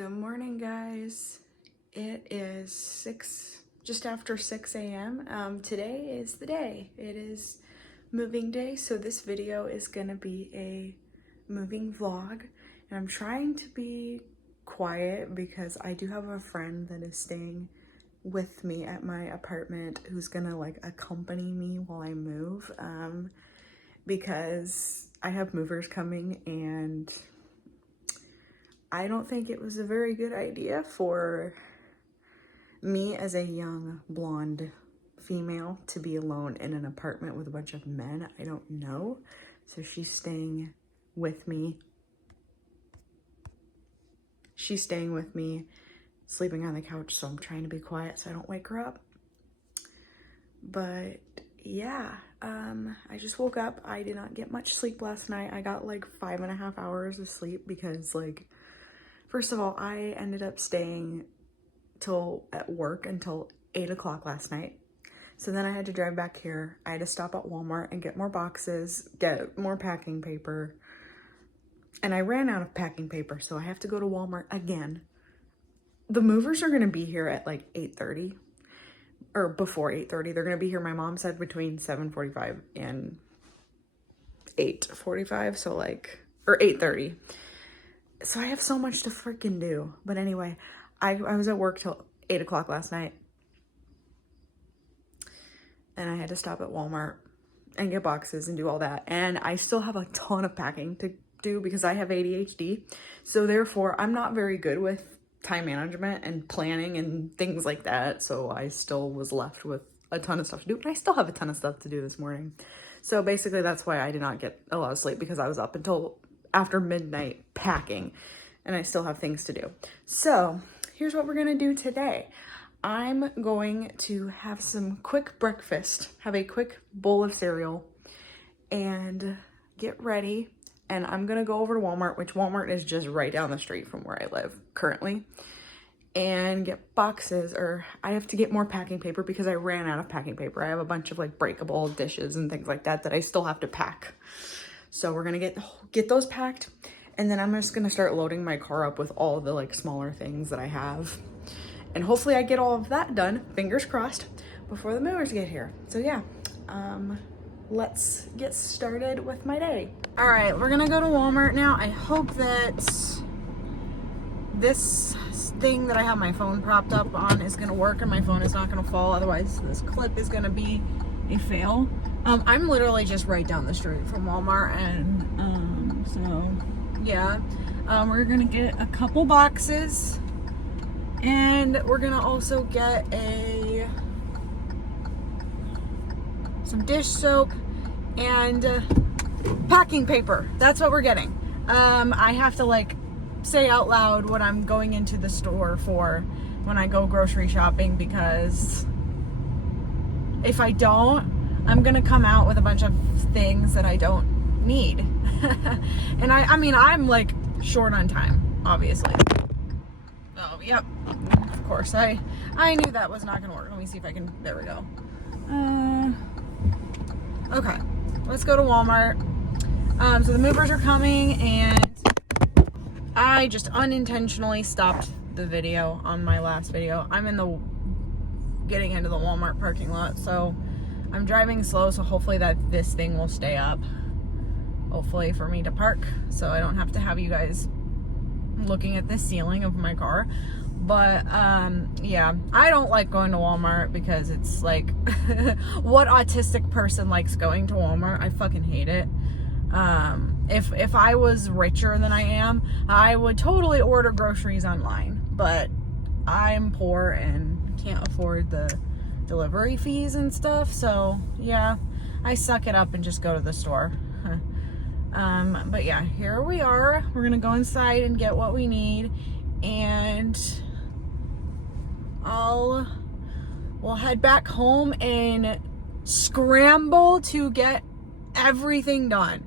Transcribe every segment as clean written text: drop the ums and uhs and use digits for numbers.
Good morning, guys. It is just after 6 a.m. Today is the day. It is moving day, so this video is gonna be a moving vlog. And I'm trying to be quiet because I do have a friend that is staying with me at my apartment who's gonna accompany me while I move, because I have movers coming and I don't think it was a very good idea for me as a young blonde female to be alone in an apartment with a bunch of men I don't know. So she's staying with me. She's staying with me, sleeping on the couch, so I'm trying to be quiet so I don't wake her up. But yeah, I just woke up. I did not get much sleep last night. I got like 5.5 hours of sleep because first of all, I ended up staying at work until 8 o'clock last night. So then I had to drive back here. I had to stop at Walmart and get more boxes, get more packing paper. And I ran out of packing paper, so I have to go to Walmart again. The movers are gonna be here at like 8:30 or before 8:30. They're gonna be here, my mom said, between 7:45 and 8:45, or 8:30. So I have so much to freaking do. But anyway, I was at work till 8 o'clock last night. And I had to stop at Walmart and get boxes and do all that. And I still have a ton of packing to do because I have ADHD. So therefore, I'm not very good with time management and planning and things like that. So I still was left with a ton of stuff to do. And I still have a ton of stuff to do this morning. So basically, that's why I did not get a lot of sleep, because I was up until after midnight packing and I still have things to do. So here's what we're gonna do today. I'm going to have some quick breakfast, have a quick bowl of cereal and get ready. And I'm gonna go over to Walmart, which Walmart is just right down the street from where I live currently, and get boxes, or I have to get more packing paper because I ran out of packing paper. I have a bunch of breakable dishes and things like that I still have to pack. So we're gonna get those packed, and then I'm just gonna start loading my car up with all the smaller things that I have. And hopefully I get all of that done, fingers crossed, before the movers get here. So yeah, let's get started with my day. All right, we're gonna go to Walmart now. I hope that this thing that I have my phone propped up on is gonna work and my phone is not gonna fall. Otherwise this clip is gonna be a fail. I'm literally just right down the street from Walmart, and so yeah, we're gonna get a couple boxes, and we're gonna also get some dish soap and packing paper. That's what we're getting. I have to say out loud what I'm going into the store for when I go grocery shopping, because if I don't, I'm gonna come out with a bunch of things that I don't need. And I mean, I'm short on time, obviously. Oh, yep. Of course, I knew that was not gonna work. Let me see if I can, there we go. Okay, let's go to Walmart. So the movers are coming, and I just unintentionally stopped the video on my last video. I'm getting into the Walmart parking lot, so I'm driving slow, so hopefully this thing will stay up. Hopefully for me to park, so I don't have to have you guys looking at the ceiling of my car. But yeah, I don't like going to Walmart because it's what autistic person likes going to Walmart? I fucking hate it. If I was richer than I am, I would totally order groceries online, but I'm poor and can't afford the delivery fees and stuff. So yeah, I suck it up and just go to the store. But yeah, here we are. We're gonna go inside and get what we need, and we'll head back home and scramble to get everything done.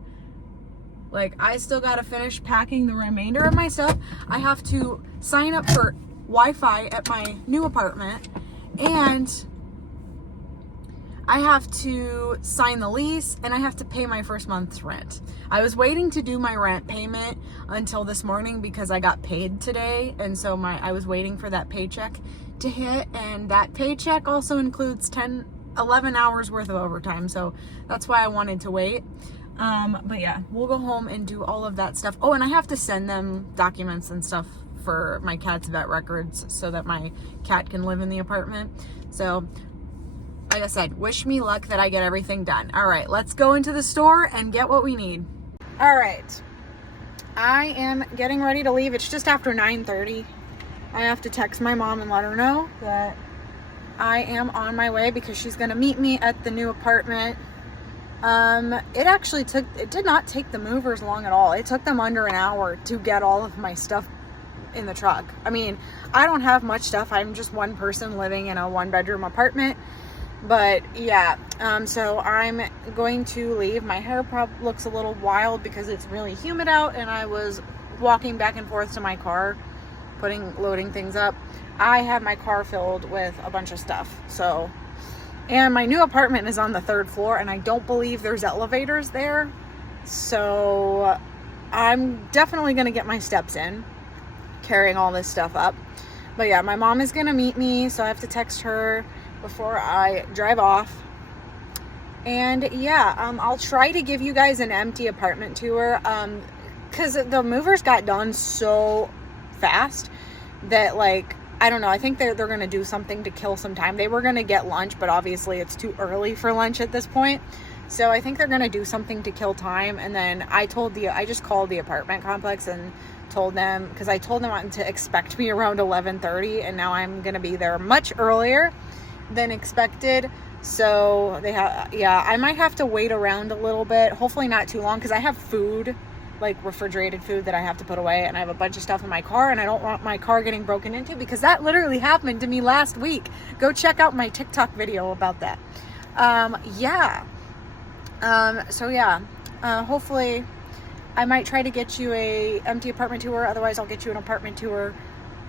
I still gotta finish packing the remainder of my stuff. I have to sign up for Wi-Fi at my new apartment, and I have to sign the lease and I have to pay my first month's rent. I was waiting to do my rent payment until this morning because I got paid today, and so I was waiting for that paycheck to hit, and that paycheck also includes 11 hours worth of overtime, so that's why I wanted to wait. But yeah, we'll go home and do all of that stuff. Oh, and I have to send them documents and stuff for my cat's vet records so that my cat can live in the apartment. So like I said, wish me luck that I get everything done. All right, let's go into the store and get what we need. All right, I am getting ready to leave. It's just after 9:30. I have to text my mom and let her know that I am on my way because she's gonna meet me at the new apartment. It did not take the movers long at all. It took them under an hour to get all of my stuff in the truck. I mean, I don't have much stuff. I'm just one person living in a 1-bedroom apartment. But yeah, so I'm going to leave. My hair looks a little wild because it's really humid out, and I was walking back and forth to my car, loading things up. I have my car filled with a bunch of stuff. So, and my new apartment is on the 3rd floor, and I don't believe there's elevators there. So I'm definitely going to get my steps in, carrying all this stuff up. But yeah, my mom is going to meet me, so I have to text her before I drive off. And yeah, I'll try to give you guys an empty apartment tour, because the movers got done so fast that, like, I don't know, I think they're going to do something to kill some time. They were going to get lunch, but obviously it's too early for lunch at this point. So I think they're going to do something to kill time. And then I just called the apartment complex and told them, because I told them to expect me around 11:30, and now I'm going to be there much earlier than expected. So I might have to wait around a little bit, hopefully not too long, because I have food, like refrigerated food, that I have to put away, and I have a bunch of stuff in my car, and I don't want my car getting broken into, because that literally happened to me last week. Go check out my TikTok video about that. Hopefully I might try to get you a empty apartment tour. Otherwise I'll get you an apartment tour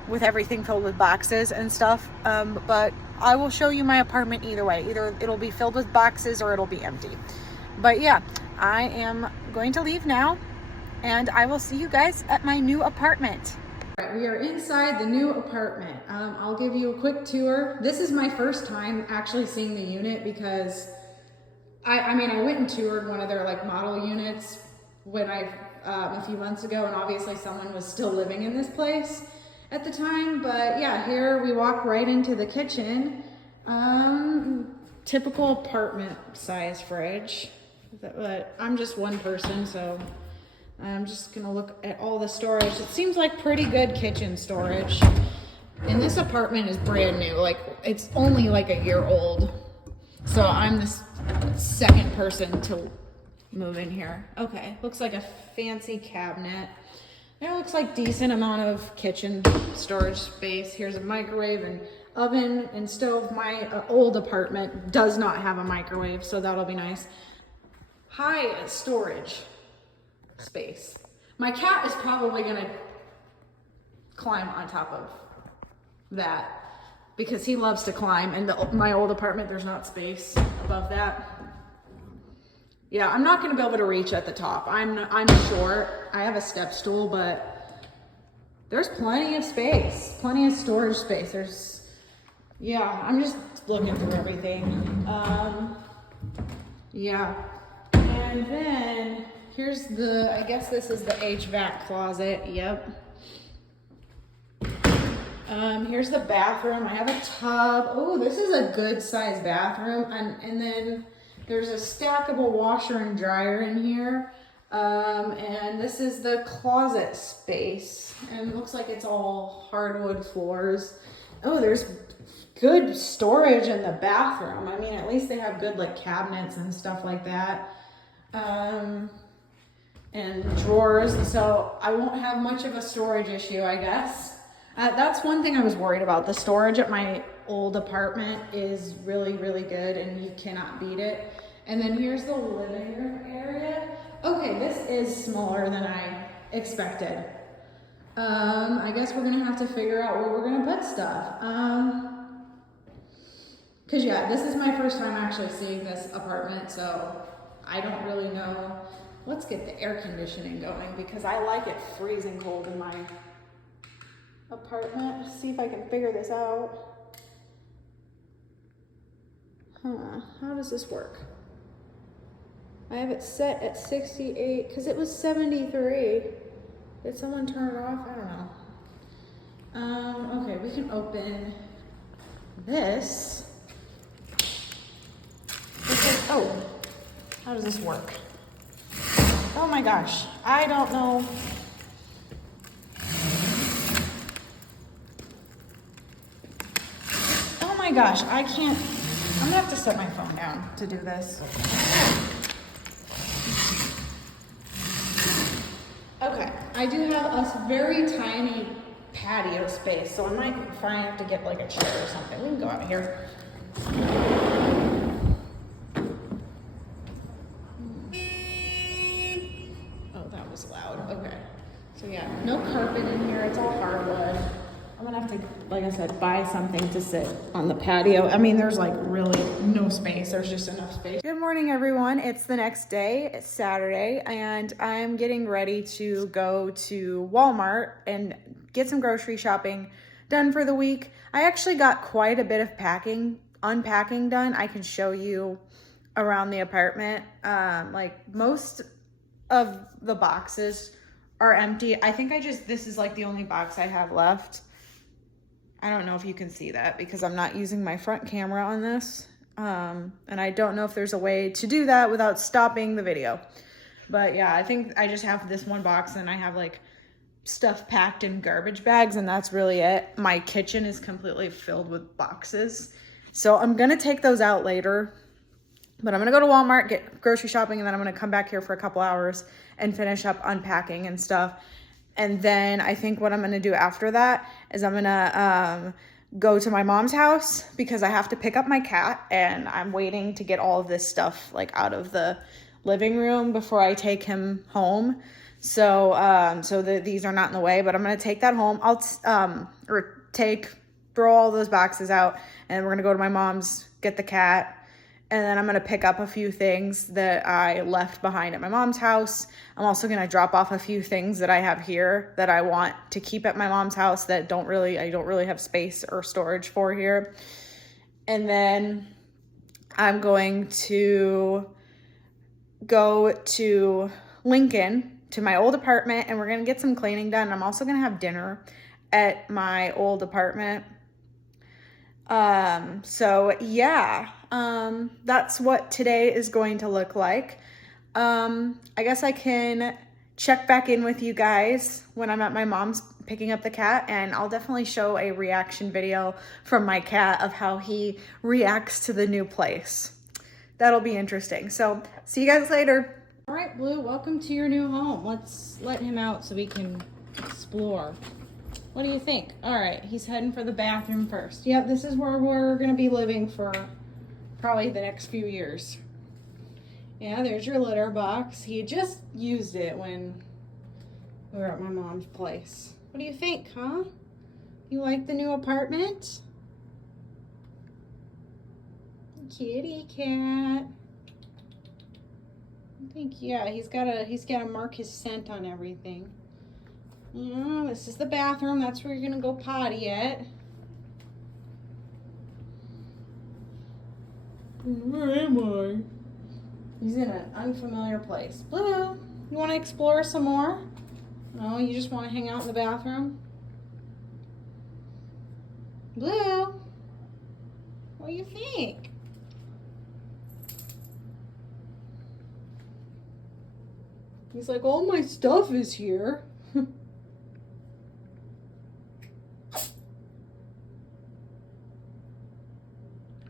with everything filled with boxes and stuff. But I will show you my apartment either way. Either it'll be filled with boxes or it'll be empty. But yeah, I am going to leave now, and I will see you guys at my new apartment. All right, we are inside the new apartment. I'll give you a quick tour. This is my first time actually seeing the unit, because I went and toured one of their like model units when a few months ago, and obviously someone was still living in this place at the time. But yeah, here we walk right into the kitchen. Typical apartment size fridge, but I'm just one person, so I'm just gonna look at all the storage. It seems like pretty good kitchen storage, and this apartment is brand new. Like, it's only like a year old, so I'm the second person to move in here. Okay, looks like a fancy cabinet. It looks like decent amount of kitchen storage space. Here's a microwave and oven and stove. My old apartment does not have a microwave, so that'll be nice. High storage space. My cat is probably gonna climb on top of that because he loves to climb, and my old apartment, there's not space above that. Yeah, I'm not gonna be able to reach at the top. I'm short. I have a step stool, but there's plenty of space, plenty of storage space. I'm just looking through everything. And then here's I guess this is the HVAC closet. Yep. Here's the bathroom. I have a tub. Oh, this is a good sized bathroom. And then there's a stackable washer and dryer in here. And this is the closet space. And it looks like it's all hardwood floors. Oh, there's good storage in the bathroom. I mean, at least they have good like cabinets and stuff like that. And drawers. So I won't have much of a storage issue, I guess. That's one thing I was worried about. The storage at my old apartment is really, really good, and you cannot beat it. And then here's the living room area. Okay, this is smaller than I expected. I guess we're gonna have to figure out where we're gonna put stuff. Because yeah, this is my first time actually seeing this apartment, so I don't really know. Let's get the air conditioning going because I like it freezing cold in my apartment. See if I can figure this out. How does this work? I have it set at 68 because it was 73. Did someone turn it off? I don't know. Okay, we can open this. Oh, how does this work? Oh my gosh, I don't know. Oh my gosh, I can't. I'm gonna have to set my phone down to do this. Okay, I do have a very tiny patio space, so I might have to get like a chair or something. We can go out here. Oh, that was loud. Okay. So yeah, no carpet in here. It's all hardwood. I'm gonna have to, like I said, buy something to sit on the patio. I mean, there's like really no space. There's just enough space. Good morning, everyone. It's the next day. It's Saturday, and I'm getting ready to go to Walmart and get some grocery shopping done for the week. I actually got quite a bit of unpacking done. I can show you around the apartment. Like most of the boxes are empty. I think this is like the only box I have left. I don't know if you can see that because I'm not using my front camera on this. And I don't know if there's a way to do that without stopping the video. But yeah, I think I just have this one box and I have like stuff packed in garbage bags and that's really it. My kitchen is completely filled with boxes. So I'm gonna take those out later. But I'm gonna go to Walmart, get grocery shopping, and then I'm gonna come back here for a couple hours and finish up unpacking and stuff. And then I think what I'm gonna do after that is I'm gonna go to my mom's house because I have to pick up my cat and I'm waiting to get all of this stuff like out of the living room before I take him home. So these are not in the way, but I'm gonna take that home. I'll throw all those boxes out and we're gonna go to my mom's, get the cat. And then I'm gonna pick up a few things that I left behind at my mom's house. I'm also gonna drop off a few things that I have here that I want to keep at my mom's house that I don't really have space or storage for here. And then I'm going to go to Lincoln to my old apartment and we're gonna get some cleaning done. I'm also gonna have dinner at my old apartment. So yeah, that's what today is going to look like. I guess I can check back in with you guys when I'm at my mom's picking up the cat, and I'll definitely show a reaction video from my cat of how he reacts to the new place. That'll be interesting. So see you guys later. All right, Blue, welcome to your new home. Let's let him out so we can explore. What do you think? All right, he's heading for the bathroom first. Yep, this is where we're gonna be living for probably the next few years. Yeah, there's your litter box. He just used it when we were at my mom's place. What do you think, huh? You like the new apartment? Kitty cat. I think, yeah, he's gotta mark his scent on everything. This is the bathroom. That's where you're gonna go potty at. Where am I? He's in an unfamiliar place. Blue, you want to explore some more? No, you just want to hang out in the bathroom? Blue, what do you think? He's like, all my stuff is here.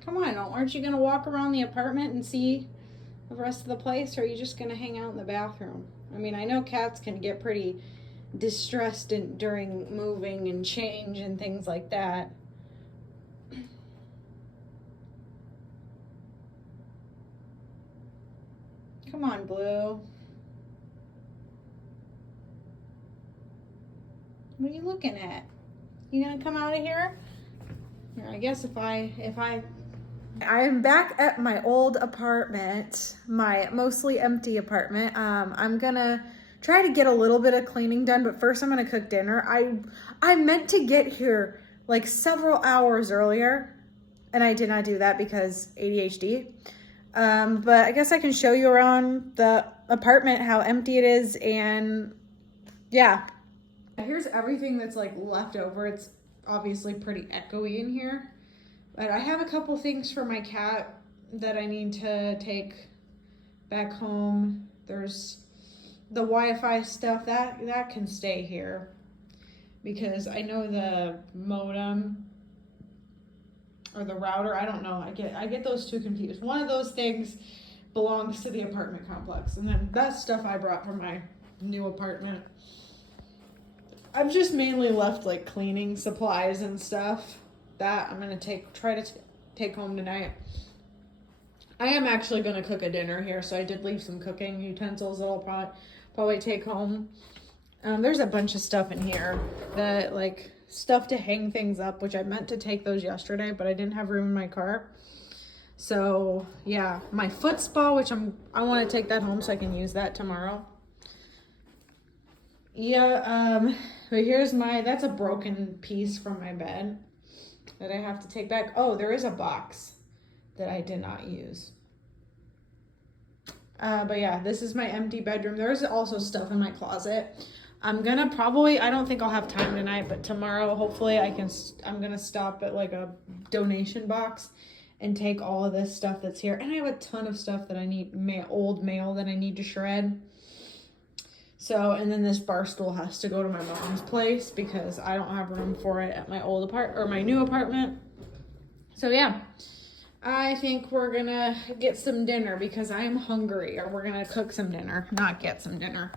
Come on, aren't you going to walk around the apartment and see the rest of the place, or are you just going to hang out in the bathroom? I mean, I know cats can get pretty distressed during moving and change and things like that. Come on, Blue. What are you looking at? You going to come out of here? I guess if I I'm back at my old apartment, my mostly empty apartment. I'm gonna try to get a little bit of cleaning done, but first I'm gonna cook dinner. I meant to get here like several hours earlier, and I did not do that because ADHD. But I guess I can show you around the apartment how empty it is, and yeah. Here's everything that's like left over. It's obviously pretty echoey in here. But I have a couple things for my cat that I need to take back home. There's the Wi-Fi stuff that can stay here because I know the modem or the router, I don't know. I get those two confused. One of those things belongs to the apartment complex, and then that stuff I brought from my new apartment. I've just mainly left like cleaning supplies and stuff that I'm gonna try to take home tonight. I am actually gonna cook a dinner here, so I did leave some cooking utensils that I'll probably take home. There's a bunch of stuff in here that like stuff to hang things up, which I meant to take those yesterday, but I didn't have room in my car. So yeah, my foot spa, which I want to take that home so I can use that tomorrow. Yeah, but that's a broken piece from my bed that I have to take back. Oh, there is a box that I did not use. But yeah, this is my empty bedroom. There's also stuff in my closet. I don't think I'll have time tonight, but tomorrow, hopefully I'm gonna stop at like a donation box and take all of this stuff that's here. And I have a ton of stuff that I need, old mail that I need to shred. So, and then this bar stool has to go to my mom's place because I don't have room for it at my my new apartment. So yeah, I think we're gonna get some dinner because I am hungry, or we're gonna cook some dinner, not get some dinner.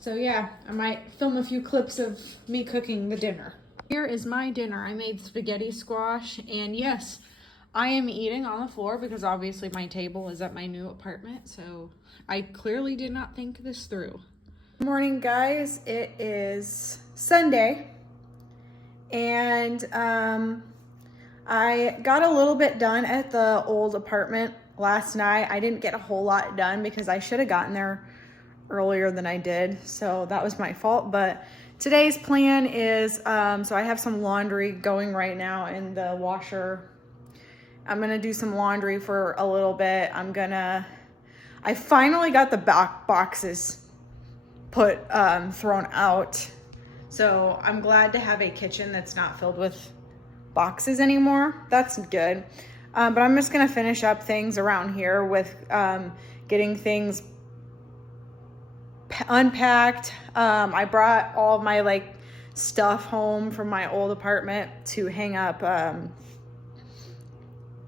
So yeah, I might film a few clips of me cooking the dinner. Here is my dinner. I made spaghetti squash, and yes, I am eating on the floor because obviously my table is at my new apartment, so I clearly did not think this through. Good morning, guys. It is Sunday, and I got a little bit done at the old apartment last night. I didn't get a whole lot done because I should have gotten there earlier than I did, so that was my fault. But today's plan is, so I have some laundry going right now in the washer. I'm gonna do some laundry for a little bit. I finally got the boxes thrown out, so I'm glad to have a kitchen that's not filled with boxes anymore. That's good. But I'm just gonna finish up things around here with getting things unpacked. I brought all of my like stuff home from my old apartment to hang up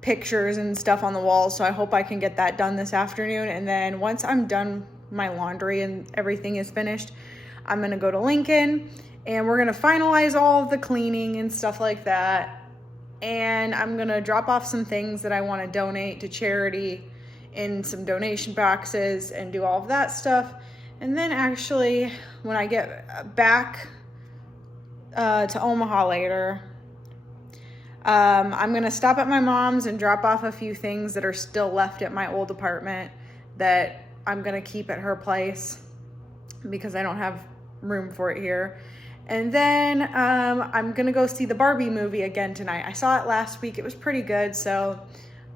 pictures and stuff on the walls, so I hope I can get that done this afternoon. And then once I'm done my laundry and everything is finished, I'm gonna go to Lincoln and we're gonna finalize all of the cleaning and stuff like that, and I'm gonna drop off some things that I want to donate to charity in some donation boxes and do all of that stuff. And then actually when I get back to Omaha later, I'm gonna stop at my mom's and drop off a few things that are still left at my old apartment that I'm gonna keep at her place because I don't have room for it here. And then I'm gonna go see the Barbie movie again tonight. I saw it last week. It was pretty good, so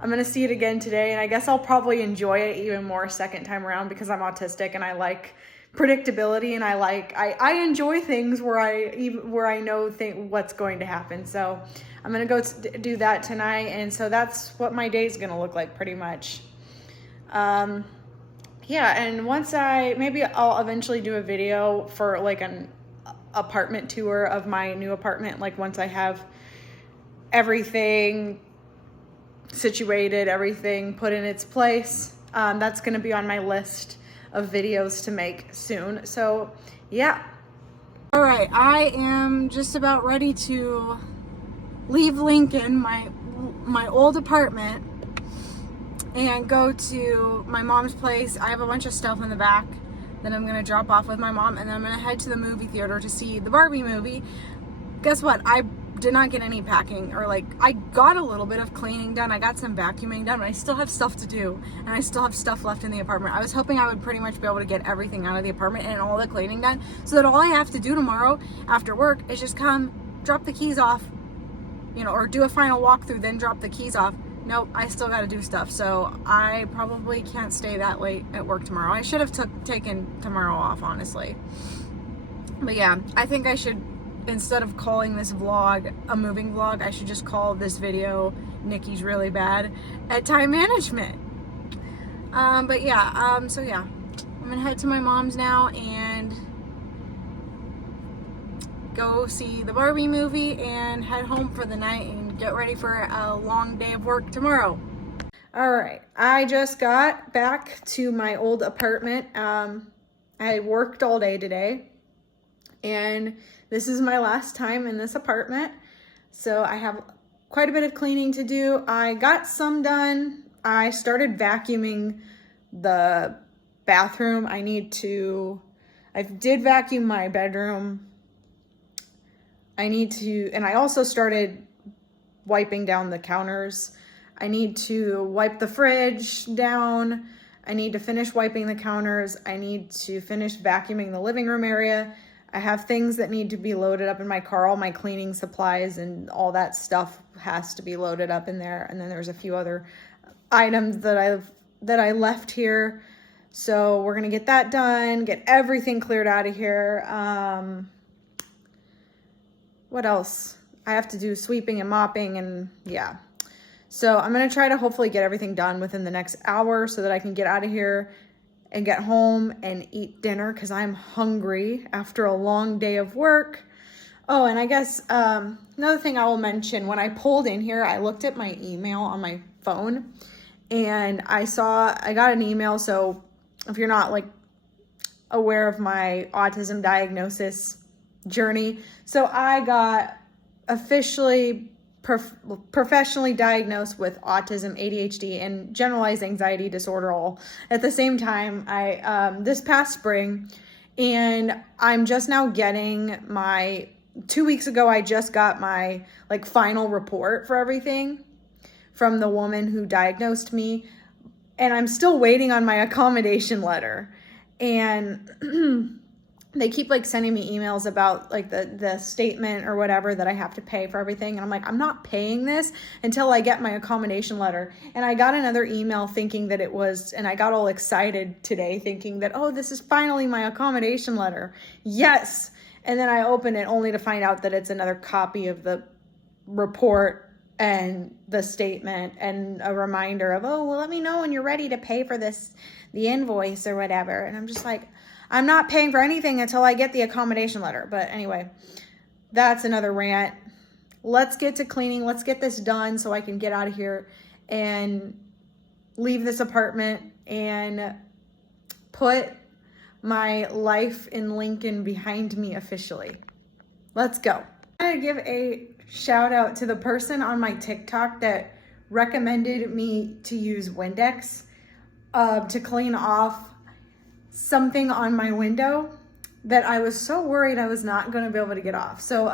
I'm gonna see it again today, and I guess I'll probably enjoy it even more second time around because I'm autistic and I like predictability, and I enjoy things where I know what's going to happen. So I'm gonna go do that tonight, and so that's what my day's gonna look like pretty much. Yeah, and maybe I'll eventually do a video for like an apartment tour of my new apartment, like once I have everything situated, everything put in its place. That's gonna be on my list of videos to make soon. So yeah. All right, I am just about ready to leave Lincoln, my old apartment, and go to my mom's place. I have a bunch of stuff in the back that I'm gonna drop off with my mom, and then I'm gonna head to the movie theater to see the Barbie movie. Guess what? I did not get any packing, or like I got a little bit of cleaning done. I got some vacuuming done, but I still have stuff to do, and I still have stuff left in the apartment. I was hoping I would pretty much be able to get everything out of the apartment and all the cleaning done, so that all I have to do tomorrow after work is just come, drop the keys off, you know, or do a final walkthrough, then drop the keys off. Nope, I still got to do stuff, so I probably can't stay that late at work tomorrow. I should have taken tomorrow off, honestly. But yeah, I think I should, instead of calling this vlog a moving vlog, I should just call this video Nikki's Really Bad at Time Management. But yeah, so yeah, I'm gonna head to my mom's now and go see the Barbie movie and head home for the night and get ready for a long day of work tomorrow. All right, I just got back to my old apartment. I worked all day today, and this is my last time in this apartment, so I have quite a bit of cleaning to do. I got some done. I started vacuuming the bathroom. I did vacuum my bedroom. And I also started wiping down the counters. I need to wipe the fridge down. I need to finish wiping the counters. I need to finish vacuuming the living room area. I have things that need to be loaded up in my car. All my cleaning supplies and all that stuff has to be loaded up in there. And then there's a few other items that I left here. So we're gonna get that done, get everything cleared out of here. What else? I have to do sweeping and mopping, and yeah. So I'm gonna try to hopefully get everything done within the next hour so that I can get out of here and get home and eat dinner, because I'm hungry after a long day of work. Oh, and I guess another thing I will mention, when I pulled in here, I looked at my email on my phone, and I got an email. So if you're not like aware of my autism diagnosis journey, so I got officially professionally diagnosed with autism, ADHD, and generalized anxiety disorder all at the same time. This past spring, and I'm just now getting my 2 weeks ago, I just got my like final report for everything from the woman who diagnosed me, and I'm still waiting on my accommodation letter. And they keep like sending me emails about like the statement or whatever that I have to pay for everything. And I'm like, I'm not paying this until I get my accommodation letter. And I got another email thinking that it was, and I got all excited today thinking that, oh, this is finally my accommodation letter. Yes. And then I open it only to find out that it's another copy of the report and the statement and a reminder of, oh, well, let me know when you're ready to pay for this, the invoice or whatever. And I'm just like, I'm not paying for anything until I get the accommodation letter. But anyway, that's another rant. Let's get to cleaning. Let's get this done so I can get out of here and leave this apartment and put my life in Lincoln behind me officially. Let's go. I'm gonna give a shout out to the person on my TikTok that recommended me to use Windex to clean off something on my window that I was so worried I was not going to be able to get off. So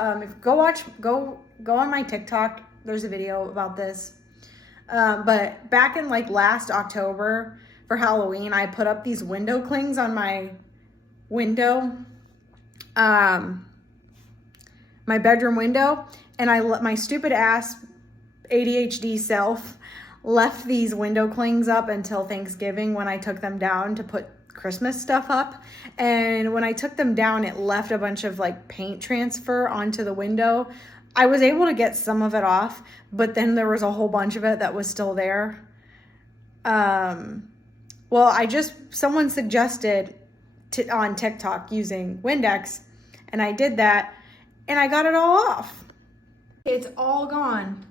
go on my TikTok. There's a video about this. But back in like last October for Halloween, I put up these window clings on my window, my bedroom window, and my stupid ass ADHD self left these window clings up until Thanksgiving when I took them down to put Christmas stuff up. And when I took them down, it left a bunch of like paint transfer onto the window. I was able to get some of it off, but then there was a whole bunch of it that was still there. Well, someone suggested on TikTok using Windex, and I did that, and I got it all off. It's all gone.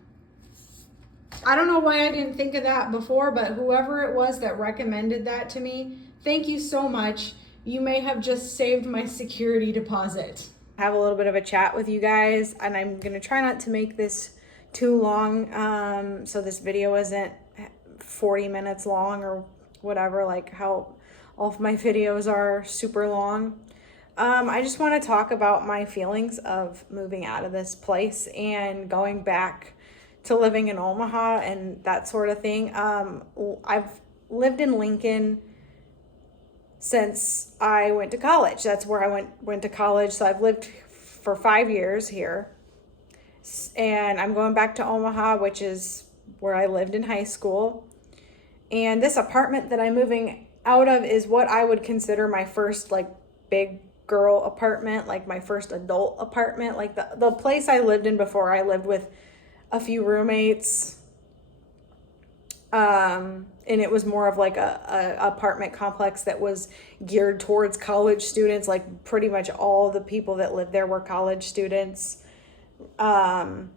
I don't know why I didn't think of that before, but whoever it was that recommended that to me, thank you so much. You may have just saved my security deposit. Have a little bit of a chat with you guys, and I'm gonna try not to make this too long, so this video isn't 40 minutes long or whatever, like how all of my videos are super long. I just want to talk about my feelings of moving out of this place and going back to living in Omaha and that sort of thing. I've lived in Lincoln since I went to college. That's where I went to college. So I've lived for 5 years here. And I'm going back to Omaha, which is where I lived in high school. And this apartment that I'm moving out of is what I would consider my first like big girl apartment, like my first adult apartment. Like the place I lived in before, I lived with a few roommates. And it was more of like a apartment complex that was geared towards college students. Like pretty much all the people that lived there were college students. And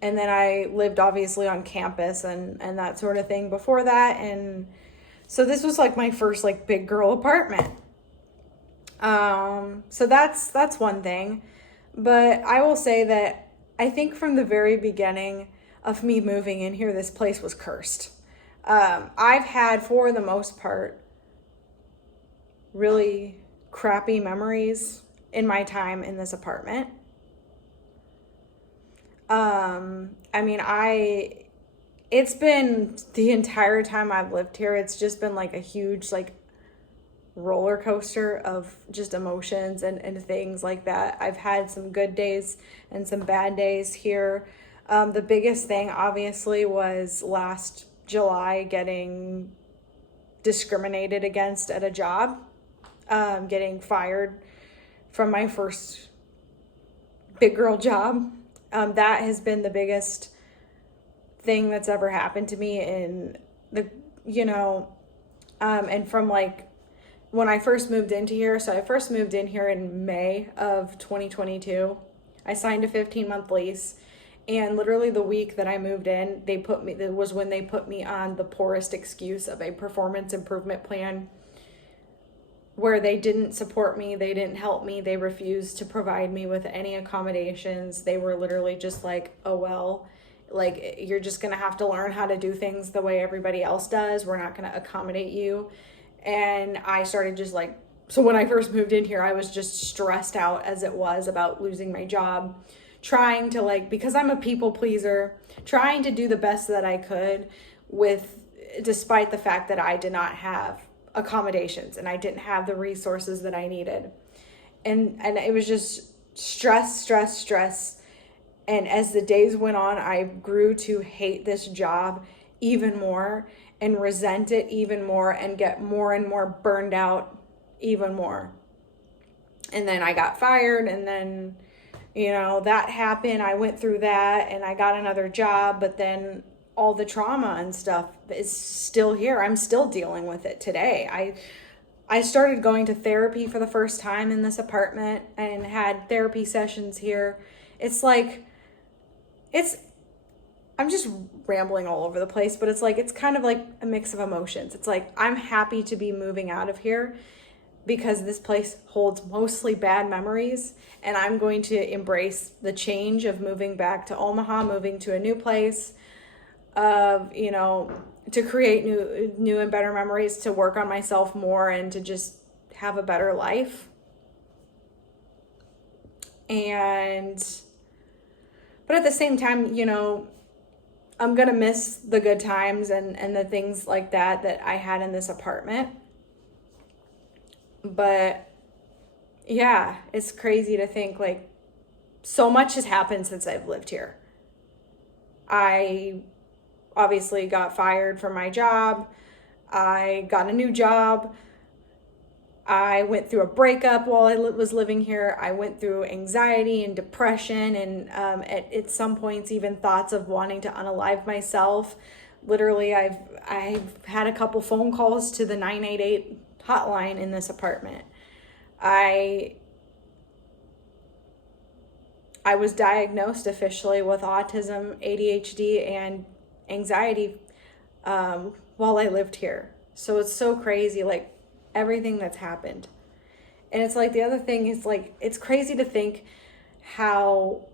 then I lived obviously on campus and that sort of thing before that. And so this was like my first like big girl apartment. So that's one thing. But I will say that I think from the very beginning of me moving in here, this place was cursed. I've had, for the most part, really crappy memories in my time in this apartment. It's been the entire time I've lived here, it's just been like a huge like roller coaster of just emotions and things like that. I've had some good days and some bad days here. The biggest thing obviously was last July getting discriminated against at a job, getting fired from my first big girl job. That has been the biggest thing that's ever happened to me in the, and from like when I first moved into here. So I first moved in here in May of 2022. I signed a 15-month lease. And literally the week that I moved in, it was when they put me on the poorest excuse of a performance improvement plan where they didn't support me, they didn't help me, they refused to provide me with any accommodations. They were literally just like, oh, well, like you're just gonna have to learn how to do things the way everybody else does. We're not gonna accommodate you. And I started just like, so when I first moved in here, I was just stressed out as it was about losing my job, trying to like, because I'm a people pleaser, trying to do the best that I could despite the fact that I did not have accommodations and I didn't have the resources that I needed. And it was just stress. And as the days went on, I grew to hate this job even more and resent it even more and get more and more burned out even more. And then I got fired, and then that happened. I went through that and I got another job, but then all the trauma and stuff is still here. I'm still dealing with it today. I started going to therapy for the first time in this apartment and had therapy sessions here. I'm just rambling all over the place, but it's kind of like a mix of emotions. It's like, I'm happy to be moving out of here because this place holds mostly bad memories, and I'm going to embrace the change of moving back to Omaha, moving to a new place, to create new and better memories, to work on myself more, and to just have a better life. But at the same time, I'm gonna miss the good times and the things like that I had in this apartment. But yeah, it's crazy to think like so much has happened since I've lived here. I obviously got fired from my job. I got a new job. I went through a breakup while I was living here. I went through anxiety and depression, and at some points even thoughts of wanting to unalive myself. Literally, I've had a couple phone calls to the 988 hotline in this apartment. I was diagnosed officially with autism, ADHD, and anxiety while I lived here. So it's so crazy, like everything that's happened. And it's like the other thing is like, it's crazy to think how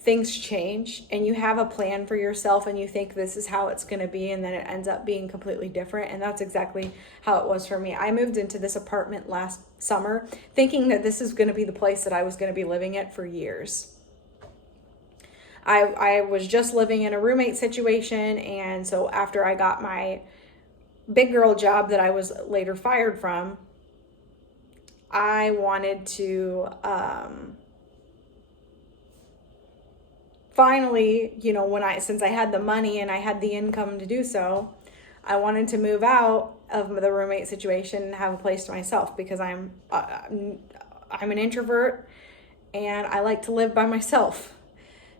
things change and you have a plan for yourself and you think this is how it's going to be, and then it ends up being completely different. And that's exactly how it was for me. I moved into this apartment last summer thinking that this is going to be the place that I was going to be living at for years. I was just living in a roommate situation, and so after I got my big girl job that I was later fired from, I wanted to finally, since I had the money and I had the income to do so, I wanted to move out of the roommate situation and have a place to myself, because I'm an introvert and I like to live by myself.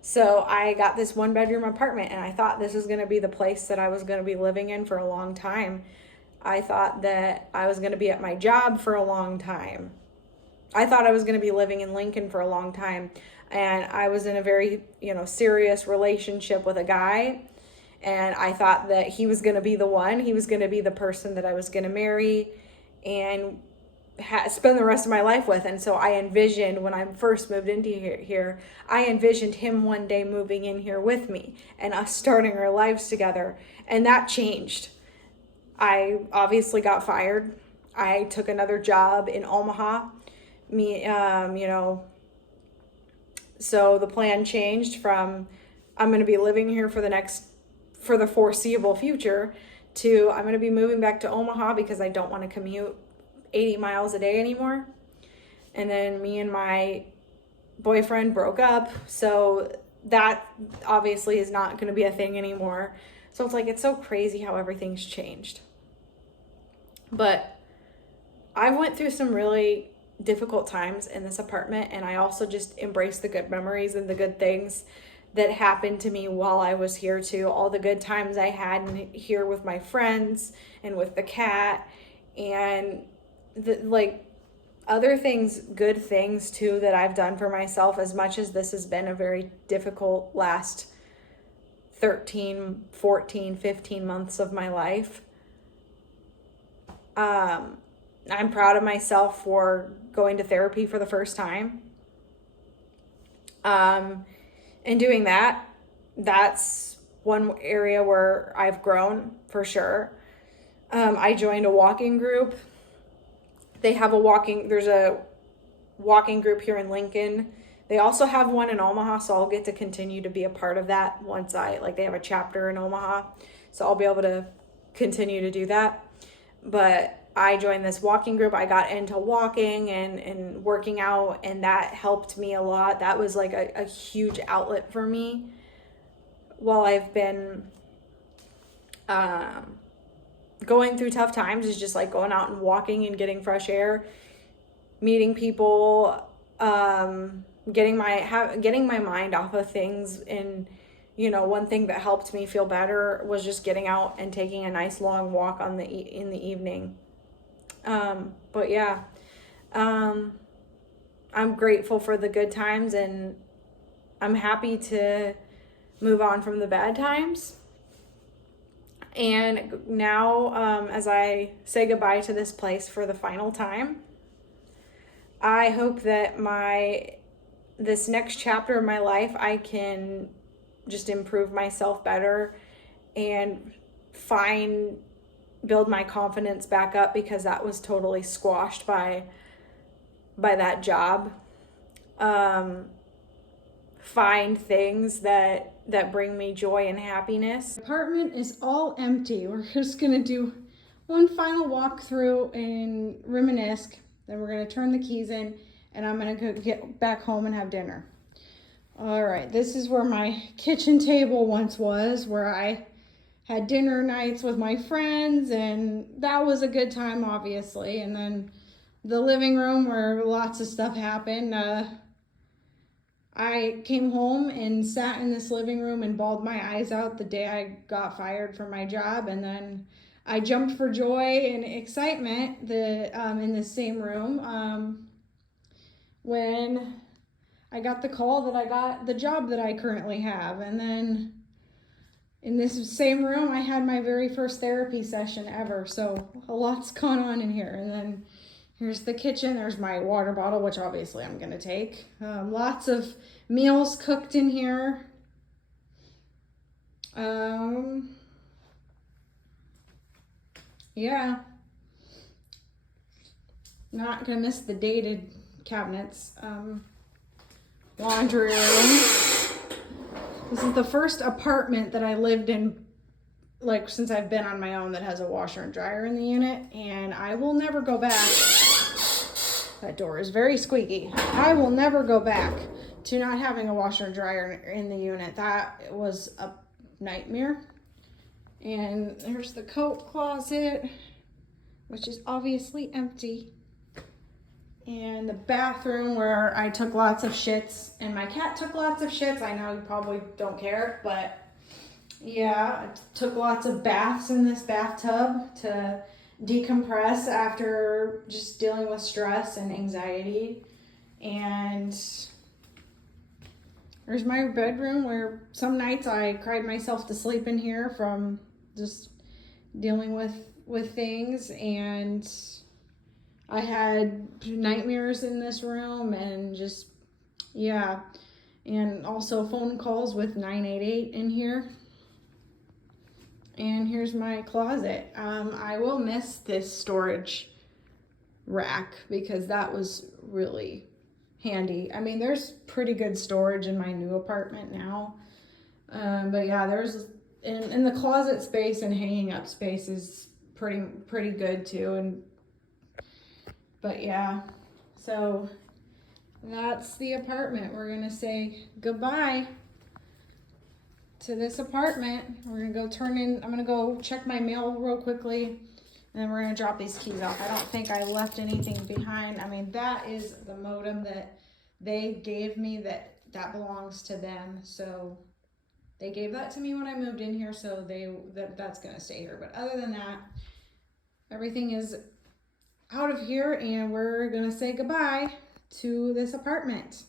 So I got this 1-bedroom apartment, and I thought this was going to be the place that I was going to be living in for a long time. I thought that I was going to be at my job for a long time. I thought I was going to be living in Lincoln for a long time. And I was in a very, serious relationship with a guy. And I thought that he was going to be the one. He was going to be the person that I was going to marry and spend the rest of my life with. And so I envisioned, when I first moved into here, I envisioned him one day moving in here with me and us starting our lives together. And that changed. I obviously got fired. I took another job in Omaha. So the plan changed from I'm going to be living here for the foreseeable future to I'm going to be moving back to Omaha because I don't want to commute 80 miles a day anymore. And then me and my boyfriend broke up, so that obviously is not going to be a thing anymore. So it's so crazy how everything's changed. But I went through some really difficult times in this apartment, and I also just embraced the good memories and the good things that happened to me while I was here too. All the good times I had here with my friends and with the cat, and other things, good things too, that I've done for myself. As much as this has been a very difficult last 13, 14, 15 months of my life, I'm proud of myself for going to therapy for the first time. And doing that, that's one area where I've grown for sure. I joined a walking group. There's a walking group here in Lincoln. They also have one in Omaha, so I'll get to continue to be a part of that once they have a chapter in Omaha. So I'll be able to continue to do that. But I joined this walking group. I got into walking and working out, and that helped me a lot. That was a huge outlet for me while I've been going through tough times. Is just going out and walking and getting fresh air, meeting people, getting my mind off of things. And one thing that helped me feel better was just getting out and taking a nice long walk in the evening. But yeah, I'm grateful for the good times, and I'm happy to move on from the bad times. And now, as I say goodbye to this place for the final time, I hope that this next chapter of my life, I can just improve myself better and build my confidence back up, because that was totally squashed by that job. Find things that bring me joy and happiness. The apartment is all empty. We're just gonna do one final walk through and reminisce. Then we're gonna turn the keys in, and I'm gonna go get back home and have dinner. All right, this is where my kitchen table once was, where I had dinner nights with my friends, and that was a good time, obviously. And then the living room, where lots of stuff happened. I came home and sat in this living room and bawled my eyes out the day I got fired from my job. And then I jumped for joy and excitement in the same room when I got the call that I got the job that I currently have. And then in this same room, I had my very first therapy session ever. So a lot's gone on in here. And then Here's the kitchen. There's my water bottle, which obviously I'm gonna take. Lots of meals cooked in here. Yeah. Not gonna miss the dated cabinets. Laundry room. This is the first apartment that I lived in, like, since I've been on my own, that has a washer and dryer in the unit, and I will never go back. That door is very squeaky. I will never go back to not having a washer and dryer in the unit. That was a nightmare. And there's the coat closet, which is obviously empty. And the bathroom where I took lots of shits, and my cat took lots of shits. I know you probably don't care, but yeah, I took lots of baths in this bathtub to decompress after just dealing with stress and anxiety. And there's my bedroom where some nights I cried myself to sleep in here from just dealing with things, and I had nightmares in this room, and just, yeah. And also phone calls with 988 in here. And here's my closet. I will miss this storage rack because that was really handy. I mean, there's pretty good storage in my new apartment now. But yeah, there's in the closet space and hanging up space is pretty good too. But yeah, so that's the apartment. We're gonna say goodbye to this apartment. We're gonna go I'm gonna go check my mail real quickly, and then we're gonna drop these keys off. I don't think I left anything behind. I mean, that is the modem that they gave me, that belongs to them. So they gave that to me when I moved in here, so that's gonna stay here. But other than that, everything is out of here, and we're gonna say goodbye to this apartment.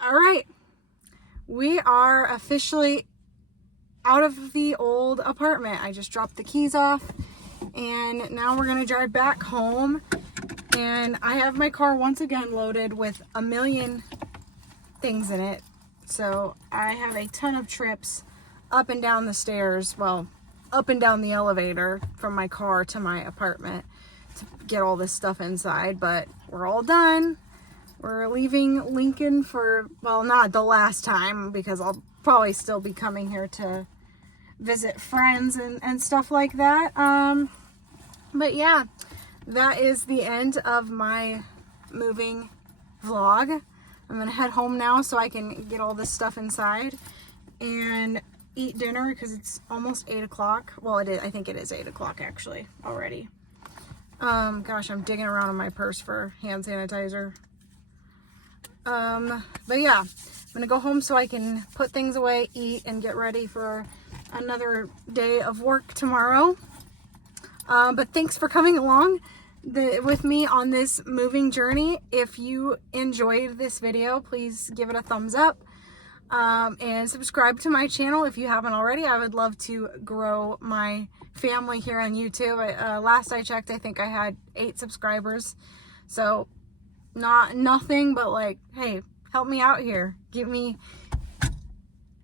All right, we are officially out of the old apartment. I just dropped the keys off, and now we're gonna drive back home. And I have my car once again loaded with a million things in it. So I have a ton of trips up and down the stairs, well, up and down the elevator from my car to my apartment to get all this stuff inside. But we're all done. We're leaving Lincoln for, well, not the last time, because I'll probably still be coming here to visit friends and stuff like that. But yeah, that is the end of my moving vlog. I'm gonna head home now so I can get all this stuff inside and eat dinner, because it's almost 8 o'clock. Well, it is. I think it is 8 o'clock actually already. Gosh, I'm digging around in my purse for hand sanitizer. But yeah, I'm gonna go home so I can put things away, eat, and get ready for another day of work tomorrow. But thanks for coming along with me on this moving journey. If you enjoyed this video, please give it a thumbs up, and subscribe to my channel if you haven't already. I would love to grow my family here on YouTube. Last I checked, I think I had 8 subscribers. So nothing, but like, hey, help me out here.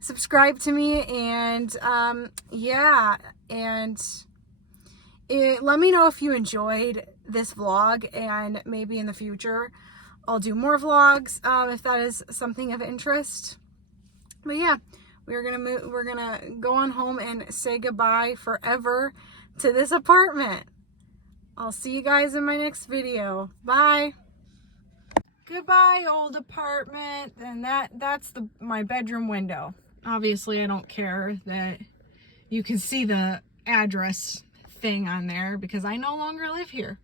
Subscribe to me, and yeah, and let me know if you enjoyed this vlog, and maybe in the future I'll do more vlogs if that is something of interest. But yeah, we're gonna go on home and say goodbye forever to this apartment. I'll see you guys in my next video. Bye. Goodbye, old apartment. And that's my bedroom window. Obviously, I don't care that you can see the address thing on there because I no longer live here.